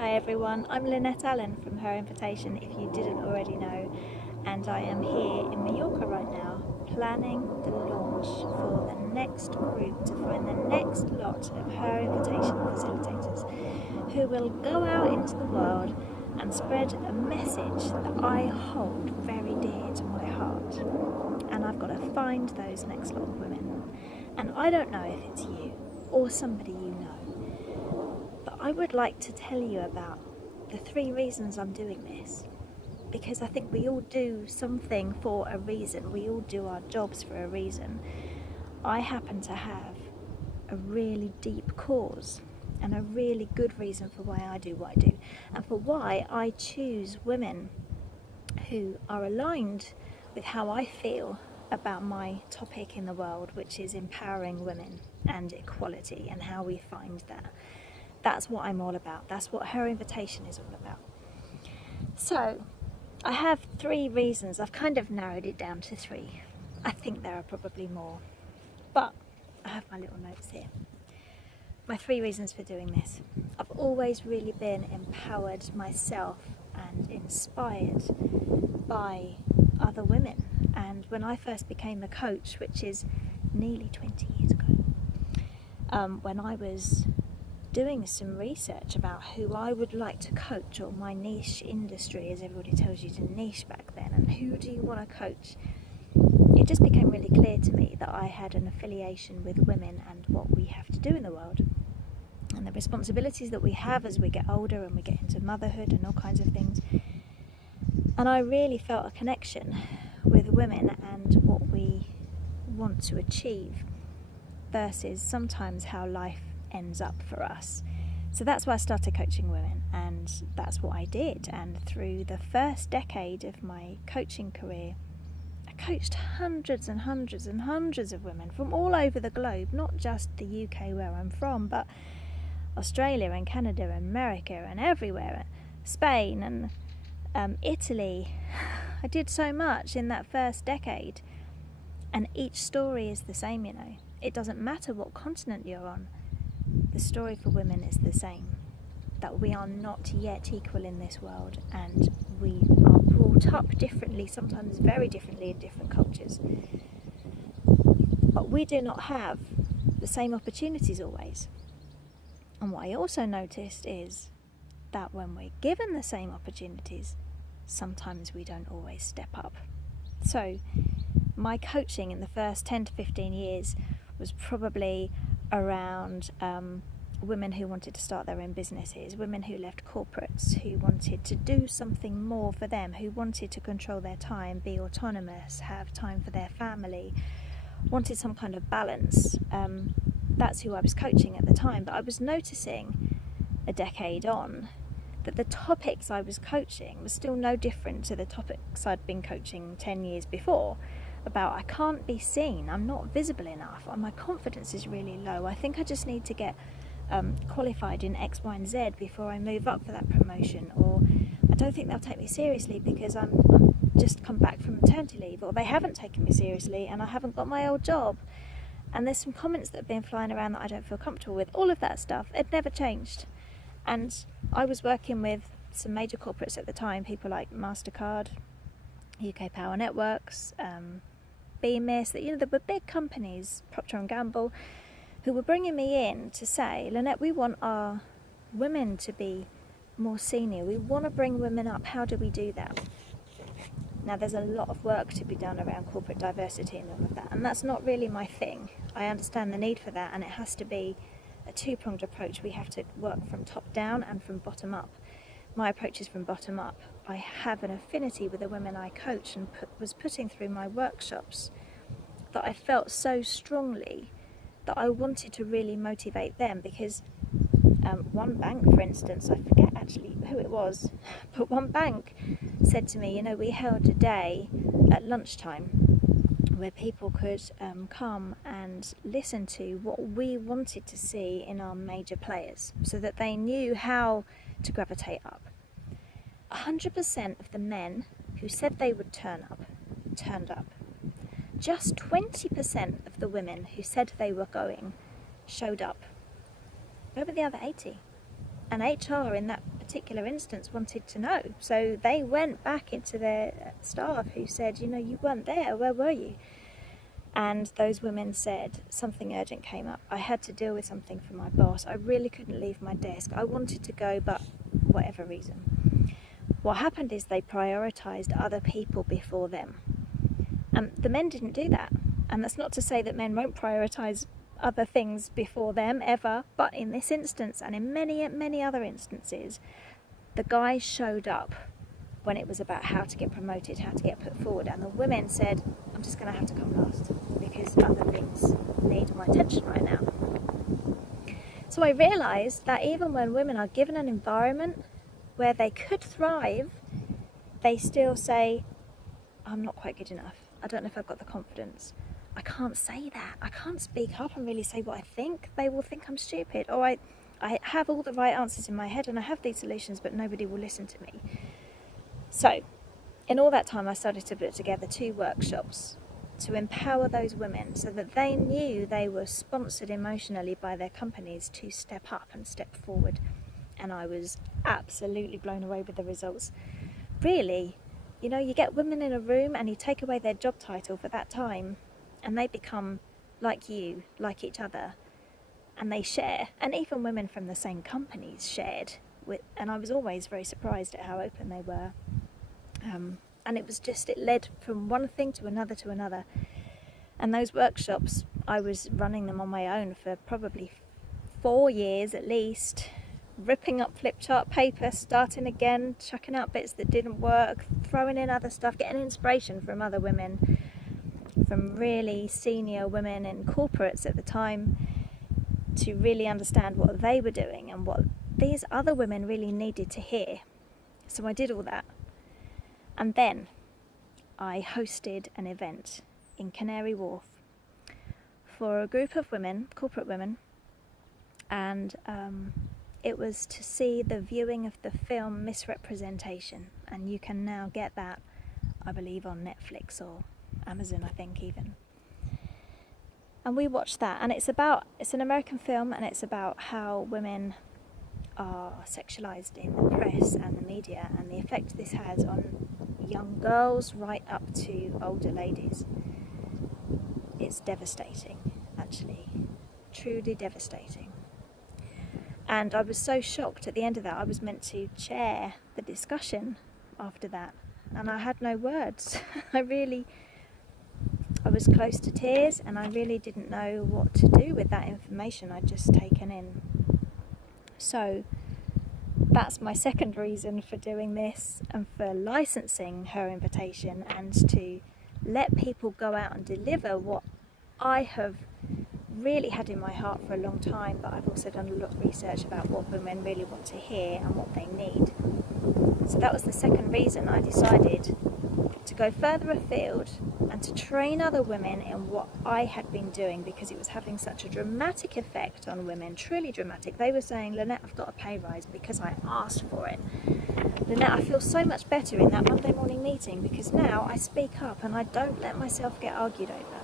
Hi everyone, I'm Lynette Allen from Her Invitation, if you didn't already know, and I am here in Mallorca right now planning the launch for the next group to find the next lot of Her Invitation facilitators who will go out into the world and spread a message that I hold very dear to my heart. And I've got to find those next lot of women. And I don't know if it's you or somebody you know, but I would like to tell you about the 3 reasons I'm doing this, because I think we all do something for a reason. We all do our jobs for a reason. I happen to have a really deep cause and a really good reason for why I do what I do, and for why I choose women who are aligned with how I feel about my topic in the world, which is empowering women and equality and how we find that. That's what I'm all about. That's what Her Invitation is all about. So, I have 3 reasons. I've kind of narrowed it down to 3. I think there are probably more, but I have my little notes here. My 3 reasons for doing this. I've always really been empowered myself and inspired by other women. And when I first became a coach, which is nearly 20 years ago, when I was doing some research about who I would like to coach, or my niche industry, as everybody tells you to niche back then, and who do you want to coach, it just became really clear to me that I had an affiliation with women and what we have to do in the world and the responsibilities that we have as we get older and we get into motherhood and all kinds of things. And I really felt a connection with women and what we want to achieve versus sometimes how life ends up for us. So that's why I started coaching women, and that's what I did. And through the first decade of my coaching career, I coached hundreds and hundreds and hundreds of women from all over the globe, not just the UK where I'm from, but Australia and Canada and America and everywhere, Spain and Italy. I did so much in that first decade, and each story is the same, you know. It doesn't matter what continent you're on. The story for women is the same, that we are not yet equal in this world, and we are brought up differently, sometimes very differently in different cultures. But we do not have the same opportunities always. And what I also noticed is that when we're given the same opportunities, sometimes we don't always step up. So my coaching in the first 10 to 15 years was probably around women who wanted to start their own businesses, women who left corporates, who wanted to do something more for them, who wanted to control their time, be autonomous, have time for their family, wanted some kind of balance. That's who I was coaching at the time. But I was noticing a decade on that the topics I was coaching was still no different to the topics I'd been coaching 10 years before. About I can't be seen, I'm not visible enough, my confidence is really low, I think I just need to get qualified in X, Y and Z before I move up for that promotion, or I don't think they'll take me seriously because I'm just come back from maternity leave, or they haven't taken me seriously and I haven't got my old job. And there's some comments that have been flying around that I don't feel comfortable with. All of that stuff, it never changed. And I was working with some major corporates at the time, people like MasterCard, UK Power Networks, BMIS, that, you know, there were big companies, Procter & Gamble, who were bringing me in to say, Lynette, we want our women to be more senior. We want to bring women up. How do we do that? Now, there's a lot of work to be done around corporate diversity and all of that, and that's not really my thing. I understand the need for that, and it has to be a 2-pronged approach. We have to work from top down and from bottom up. My approach is from bottom up. I have an affinity with the women I coach and was putting through my workshops that I felt so strongly that I wanted to really motivate them, because one bank, for instance, I forget actually who it was, but one bank said to me, you know, we held a day at lunchtime where people could come and listen to what we wanted to see in our major players so that they knew how to gravitate up. 100% of the men who said they would turn up, turned up. Just 20% of the women who said they were going showed up. Where were the other 80? And HR in that particular instance wanted to know. So they went back into their staff who said, you weren't there, where were you? And those women said something urgent came up. I had to deal with something from my boss. I really couldn't leave my desk. I wanted to go, but whatever reason. What happened is they prioritised other people before them. The men didn't do that. And that's not to say that men won't prioritise other things before them ever, but in this instance and in many, many other instances, the guys showed up when it was about how to get promoted, how to get put forward, and the women said, I'm just going to have to come last because other things need my attention right now. So I realised that even when women are given an environment where they could thrive, they still say, I'm not quite good enough. I don't know if I've got the confidence. I can't say that. I can't speak up and really say what I think. They will think I'm stupid. Or I have all the right answers in my head and I have these solutions, but nobody will listen to me. So, in all that time, I started to put together 2 workshops to empower those women so that they knew they were sponsored emotionally by their companies to step up and step forward. And I was absolutely blown away with the results. Really, you get women in a room and you take away their job title for that time and they become like you, like each other, and they share. And even women from the same companies shared. And I was always very surprised at how open they were. And it led from one thing to another. And those workshops, I was running them on my own for probably 4 years at least, ripping up flip chart paper, starting again, chucking out bits that didn't work, throwing in other stuff, getting inspiration from other women, from really senior women in corporates at the time, to really understand what they were doing and what these other women really needed to hear. So I did all that. And then I hosted an event in Canary Wharf for a group of women, corporate women, and it was to see the viewing of the film Misrepresentation, and you can now get that, I believe, on Netflix or Amazon, I think even. And we watched that, and it's an American film, and it's about how women are sexualized in the press and the media, and the effect this has on young girls right up to older ladies. It's devastating, actually, truly devastating. And I was so shocked at the end of that. I was meant to chair the discussion after that, and I had no words. I was close to tears, and I really didn't know what to do with that information I'd just taken in. So that's my second reason for doing this and for licensing Her Invitation, and to let people go out and deliver what I have really had in my heart for a long time, but I've also done a lot of research about what women really want to hear and what they need. So that was the second reason I decided to go further afield and to train other women in what I had been doing, because it was having such a dramatic effect on women, truly dramatic. They were saying, Lynette, I've got a pay rise because I asked for it. Lynette, I feel so much better in that Monday morning meeting because now I speak up and I don't let myself get argued over.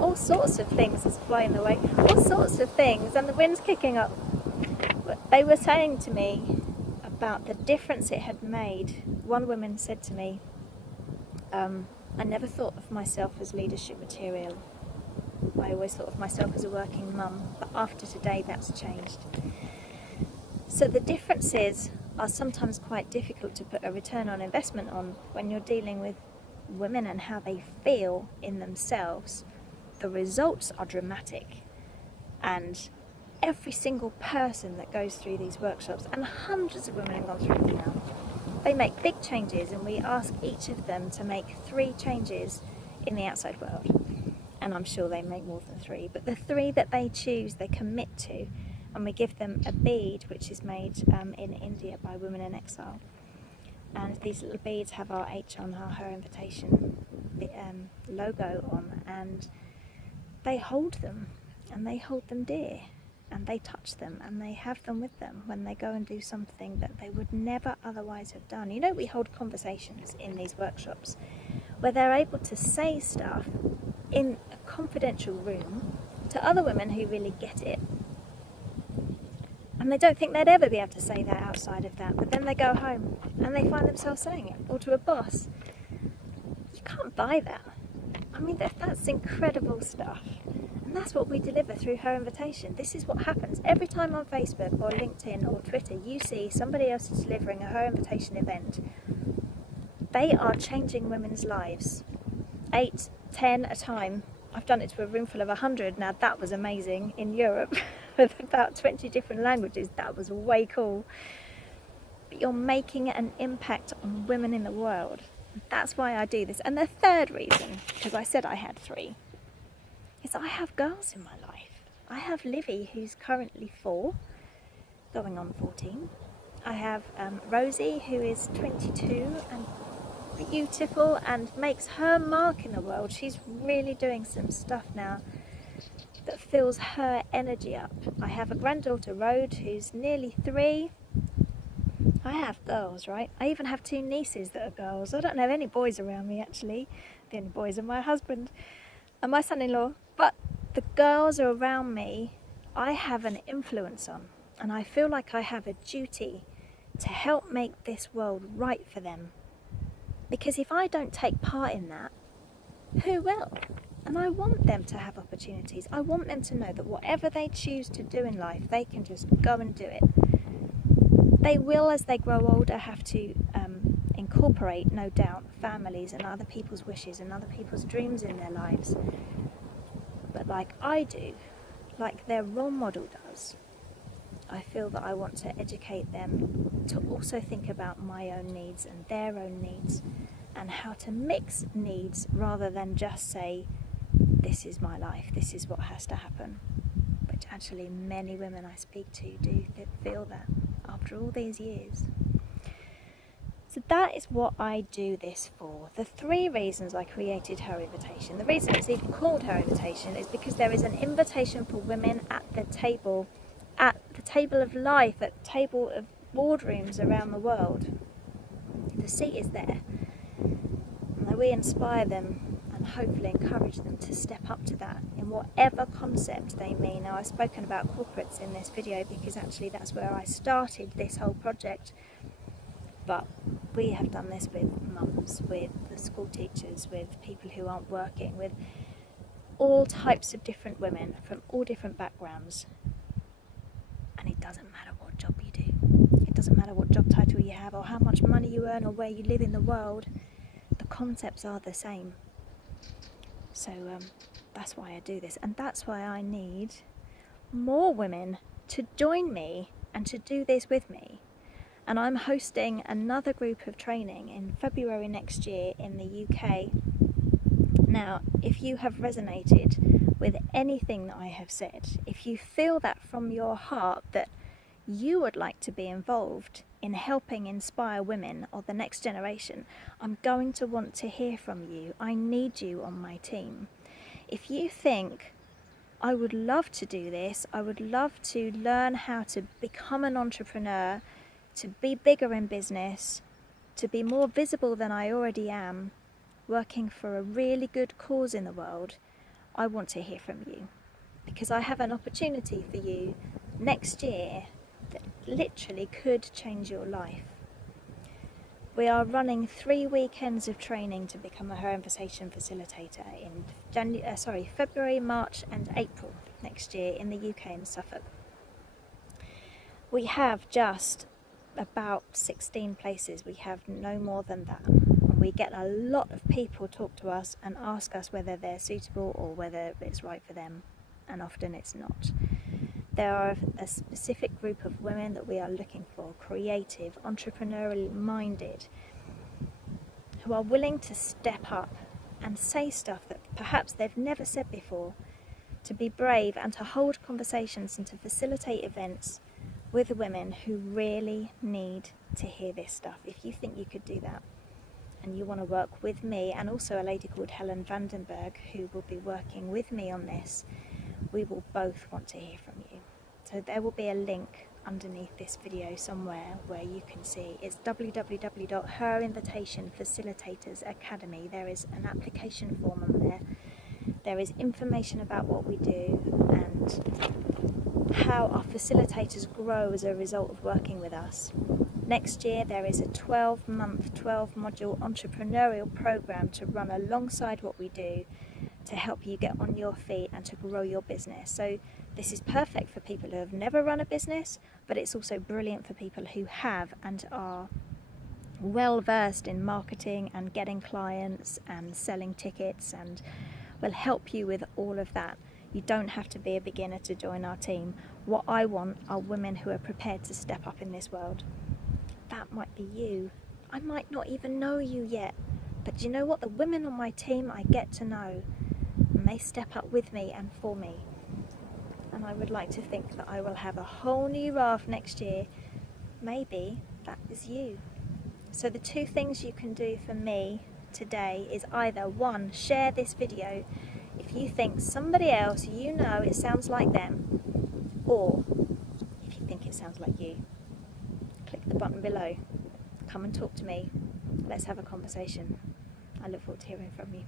All sorts of things is flying away, all sorts of things, and the wind's kicking up. But they were saying to me about the difference it had made. One woman said to me, I never thought of myself as leadership material. I always thought of myself as a working mum, but after today that's changed. So the differences are sometimes quite difficult to put a return on investment on when you're dealing with women and how they feel in themselves. The results are dramatic, and every single person that goes through these workshops, and hundreds of women have gone through them now, they make big changes, and we ask each of them to make 3 changes in the outside world. And I'm sure they make more than 3, but the 3 that they choose, they commit to, and we give them a bead which is made in India by Women in Exile. And these little beads have our H on, our Her Invitation logo on, and they hold them, and they hold them dear, and they touch them, and they have them with them when they go and do something that they would never otherwise have done. You know, we hold conversations in these workshops where they're able to say stuff in a confidential room to other women who really get it. And they don't think they'd ever be able to say that outside of that, but then they go home and they find themselves saying it, or to a boss. You can't buy that. I mean, that's incredible stuff. And that's what we deliver through Her Invitation. This is what happens. Every time on Facebook or LinkedIn or Twitter you see somebody else is delivering a Her Invitation event, they are changing women's lives. 8, 10 a time. I've done it to a room full of 100. Now that was amazing in Europe with about 20 different languages. That was way cool. But you're making an impact on women in the world. That's why I do this. And the third reason, because I said I had 3, is I have girls in my life. I have Livy, who's currently 4, going on 14. I have Rosie, who is 22 and beautiful and makes her mark in the world. She's really doing some stuff now that fills her energy up. I have a granddaughter, Rode, who's nearly 3. I have girls, right? I even have 2 nieces that are girls. I don't have any boys around me, actually. The only boys are my husband and my son-in-law. But the girls are around me, I have an influence on. And I feel like I have a duty to help make this world right for them. Because if I don't take part in that, who will? And I want them to have opportunities. I want them to know that whatever they choose to do in life, they can just go and do it. They will, as they grow older, have to incorporate, no doubt, families and other people's wishes and other people's dreams in their lives. But like I do, like their role model does, I feel that I want to educate them to also think about my own needs and their own needs, and how to mix needs rather than just say, this is my life, this is what has to happen. Which actually many women I speak to do feel that after all these years. So that is what I do this for. The 3 reasons I created Her Invitation. The reason it's even called Her Invitation is because there is an invitation for women at the table of life, at the table of boardrooms around the world. The seat is there. And we inspire them and hopefully encourage them to step up to that in whatever concept they mean. Now, I've spoken about corporates in this video because actually that's where I started this whole project. But we have done this with mums, with the school teachers, with people who aren't working, with all types of different women from all different backgrounds. And it doesn't matter what job you do. It doesn't matter what job title you have or how much money you earn or where you live in the world. The concepts are the same. So that's why I do this. And that's why I need more women to join me and to do this with me. And I'm hosting another group of training in February next year in the UK. Now, if you have resonated with anything that I have said, if you feel that from your heart that you would like to be involved in helping inspire women or the next generation, I'm going to want to hear from you. I need you on my team. If you think, I would love to do this, I would love to learn how to become an entrepreneur, to be bigger in business, to be more visible than I already am, working for a really good cause in the world, I want to hear from you. Because I have an opportunity for you next year that literally could change your life. We are running 3 weekends of training to become a Her Invitation facilitator in February, March and April next year in the UK in Suffolk. We have just about 16 places. We have no more than that. And we get a lot of people talk to us and ask us whether they're suitable or whether it's right for them, and often it's not. There are a specific group of women that we are looking for, creative, entrepreneurially minded, who are willing to step up and say stuff that perhaps they've never said before, to be brave and to hold conversations and to facilitate events with women who really need to hear this stuff. If you think you could do that and you want to work with me, and also a lady called Helen Vandenberg who will be working with me on this, we will both want to hear from you. So there will be a link underneath this video somewhere where you can see. It's www.herinvitationfacilitatorsacademy. There is an application form on there. There is information about what we do, and how our facilitators grow as a result of working with us. Next year there is a 12-month, 12-module entrepreneurial program to run alongside what we do to help you get on your feet and to grow your business. So this is perfect for people who have never run a business, but it's also brilliant for people who have and are well versed in marketing and getting clients and selling tickets, and will help you with all of that. You don't have to be a beginner to join our team. What I want are women who are prepared to step up in this world. That might be you. I might not even know you yet, but do you know what? The women on my team I get to know, and they step up with me and for me. And I would like to think that I will have a whole new raft next year. Maybe that is you. So the two things you can do for me today is either, one, share this video if you think somebody else you know it sounds like them, or if you think it sounds like you, click the button below. Come and talk to me. Let's have a conversation. I look forward to hearing from you.